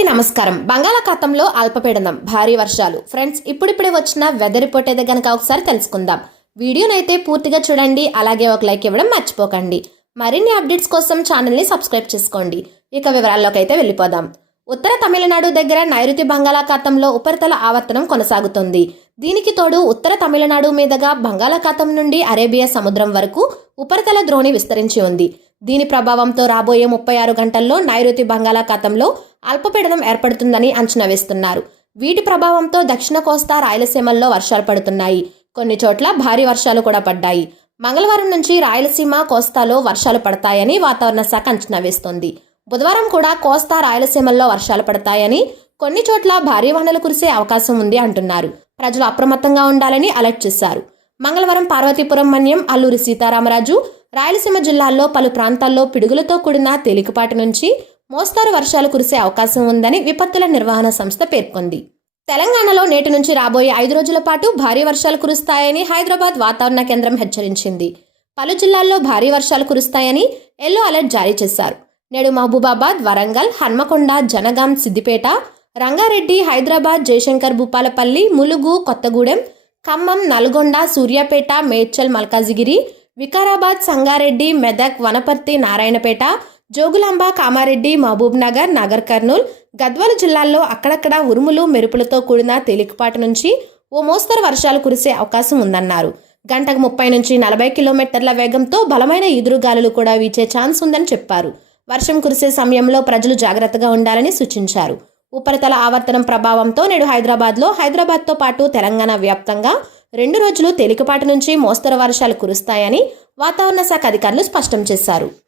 అందరికీ నమస్కారం. బంగాళాఖాతంలో అల్పపీడనం భారీ వర్షాలు. ఫ్రెండ్స్, ఇప్పుడిప్పుడే వచ్చిన వెదర్ రిపోర్ట్ అయితే గనక ఒకసారి తెలుసుకుందాం. వీడియోనైతే పూర్తిగా చూడండి, అలాగే ఒక లైక్ ఇవ్వడం మర్చిపోకండి. మరిన్ని అప్డేట్స్ కోసం ఛానల్ని సబ్స్క్రైబ్ చేసుకోండి. ఇక వివరాల్లోకి అయితే వెళ్ళిపోదాం. ఉత్తర తమిళనాడు దగ్గర నైరుతి బంగాళాఖాతంలో ఉపరితల ఆవర్తనం కొనసాగుతుంది. దీనికి తోడు ఉత్తర తమిళనాడు మీదుగా బంగాళాఖాతం నుండి అరేబియా సముద్రం వరకు ఉపరితల ద్రోణి విస్తరించి ఉంది. దీని ప్రభావంతో రాబోయే 36 గంటల్లో నైరుతి బంగాళాఖాతంలో అల్పపీడనం ఏర్పడుతుందని అంచనా వేస్తున్నారు. వీటి ప్రభావంతో దక్షిణ కోస్తా రాయలసీమల్లో వర్షాలు పడుతున్నాయి. కొన్ని చోట్ల భారీ వర్షాలు కూడా పడ్డాయి. మంగళవారం నుంచి రాయలసీమ కోస్తాలో వర్షాలు పడతాయని వాతావరణ శాఖ అంచనా వేస్తోంది. బుధవారం కూడా కోస్తా రాయలసీమల్లో వర్షాలు పడతాయని, కొన్ని చోట్ల భారీ వానలు కురిసే అవకాశం ఉంది అంటున్నారు. ప్రజలు అప్రమత్తంగా ఉండాలని అలర్ట్ చేశారు. మంగళవారం పార్వతీపురం మన్యం, అల్లూరి సీతారామరాజు, రాయలసీమ జిల్లాల్లో పలు ప్రాంతాల్లో పిడుగులతో కూడిన తేలికపాటి నుంచి మోస్తారు వర్షాలు కురిసే అవకాశం ఉందని విపత్తుల నిర్వహణ సంస్థ పేర్కొంది. తెలంగాణలో నేటి నుంచి రాబోయే 5 రోజుల పాటు భారీ వర్షాలు కురుస్తాయని హైదరాబాద్ వాతావరణ కేంద్రం హెచ్చరించింది. పలు జిల్లాల్లో భారీ వర్షాలు కురుస్తాయని ఎల్లో అలర్ట్ జారీ చేశారు. నేడు మహబూబాబాద్, వరంగల్, హన్మకొండ, జనగాం, సిద్దిపేట, రంగారెడ్డి, హైదరాబాద్, జయశంకర్, భూపాలపల్లి, ములుగు, కొత్తగూడెం, ఖమ్మం, నల్గొండ, సూర్యాపేట, మేడ్చల్, మల్కాజిగిరి, వికారాబాద్, సంగారెడ్డి, మెదక్, వనపర్తి, నారాయణపేట, జోగులాంబ, కామారెడ్డి, మహబూబ్ నగర్, నగర్ కర్నూల్, గద్వాల జిల్లాల్లో అక్కడక్కడ ఉరుములు మెరుపులతో కూడిన తేలికపాటి నుంచి ఓ మోస్తరు వర్షాలు కురిసే అవకాశం ఉందన్నారు. గంటకు 30 నుంచి 40 కిలోమీటర్ల వేగంతో బలమైన ఈదురుగాలులు కూడా వీచే ఛాన్స్ ఉందని చెప్పారు. వర్షం కురిసే సమయంలో ప్రజలు జాగ్రత్తగా ఉండాలని సూచించారు. ఉపరితల ఆవర్తనం ప్రభావంతో నేడు హైదరాబాద్తో పాటు తెలంగాణ వ్యాప్తంగా 2 రోజులు తేలికపాటి నుంచి మోస్తరు వర్షాలు కురుస్తాయని వాతావరణ శాఖ అధికారులు స్పష్టం చేశారు.